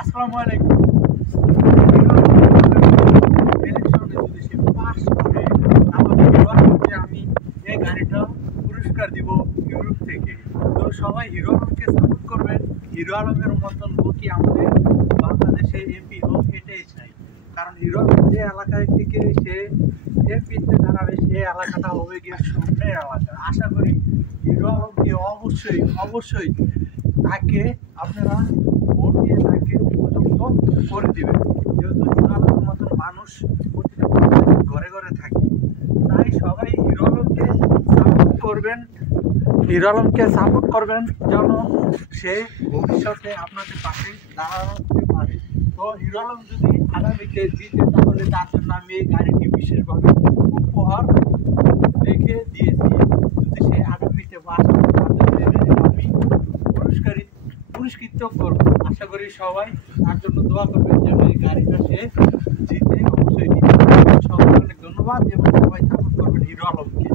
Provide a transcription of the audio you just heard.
আসসালামু আলাইকুম। ইলেকশনে যদি সে পাস করে তাহলে হিরোকে আমি এই গাড়িটা পুরস্কার দিব ইউরোপ থেকে। তো সবাই হিরো আলমকে সাপোর্ট করবেন। হিরো আলমের মতন লোকই আমাদের বাংলাদেশে এমপি হোক, এটাই চাই। কারণ হিরো আলম যে এলাকায় থেকে সে এমপিতে দাঁড়াবে, সে এলাকাটা হবে গিয়ে স্বপ্নের এলাকা। আশা করি হিরো আলমকে অবশ্যই অবশ্যই তাকে আপনারা ভোট দিয়ে তাকে উপযুক্ত করে দেবেন। যেহেতু হিরো আলমের মতন মানুষ প্রতিটা ঘরে ঘরে থাকে, তাই সবাই হিরো আলমকে সাপোর্ট করবেন। হিরো আলমকে সাপোর্ট করবেন যেন সে ভবিষ্যতে আপনাদের পাশে দাঁড়াতে পারে। তো হিরো আলম যদি আগামীতে জিতে তাহলে তার জন্য আমি এই গাড়িটি বিশেষভাবে উপহার রেখে দিয়েছি। যদি সে আগামীতে বাস করে তাহলে আমি পুরস্কৃত করবো। আশা করি সবাই তার জন্য দোয়া করবেন যেন এই গাড়িটা সে জিতে অবশ্যই দিতে। সবাই অনেক ধন্যবাদ এবং সবাই সাপোর্ট করবেন হিরো আলমকে।